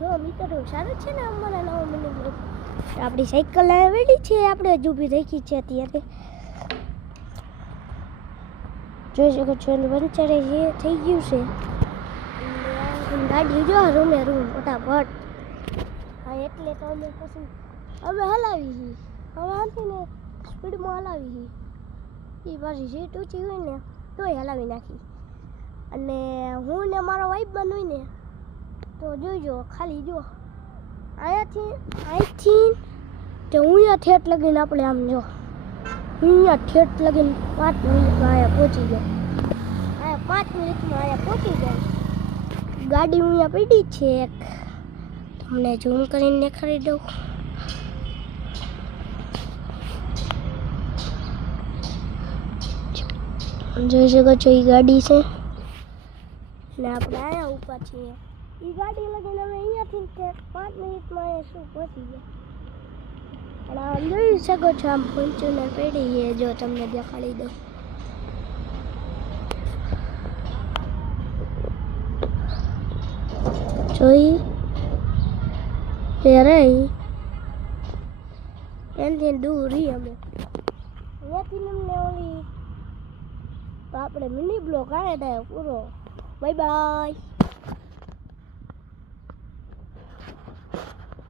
જો મિત્રો સારું છે ને અમારા નવો મિની બ્લોગ આપણી સાયકલ રેડી છે આપણે હજુ બી રાખી છે અત્યારે જોઈ શકો છો પંચર એ થઈ ગયું છે ગાડી જો રૂમે ફટાફટ હા એટલે તો અમે પછી હવે હલાવી હી હવે આથી ને સ્પીડમાં હલાવી હી એ પાછી સીટ ઊંચી હોય ને તોય હલાવી નાખી અને હું ને મારો વાઈફ બનવી ને તો જોઈજો ખાલી જો અહીંયાથી તો અહીંયા ઠેઠ લગીને આપણે આમ જો અહીંયા ઠેઠ લગીને 5 મિનિટમાં અહીંયા પહોંચી ગયા અહીંયા 5 મિનિટમાં અહીંયા પહોંચી જાય ગાડી અહીંયા પડી છે એક તમને ઝૂમ કરીને દેખાડી દઉં જોઈ શકો છો એ ગાડી છે ને આપણે અહીંયા ઊભા છીએ એ ગાડી લગીને અમે અહીંયાથી 5 મિનિટમાં અહીંયા શું પહોંચી ગયા અને આમ જોઈ શકો છો આમ ફોર્ચ્યુનર પડી છે જો તમને દેખાડી દઉં જોઈ રહી એનાથી દૂર રહી અમે અહીંયાથી અમને ઓલી તો આપણે મિની બ્લોગ આવ્યા પૂરો બાય બાય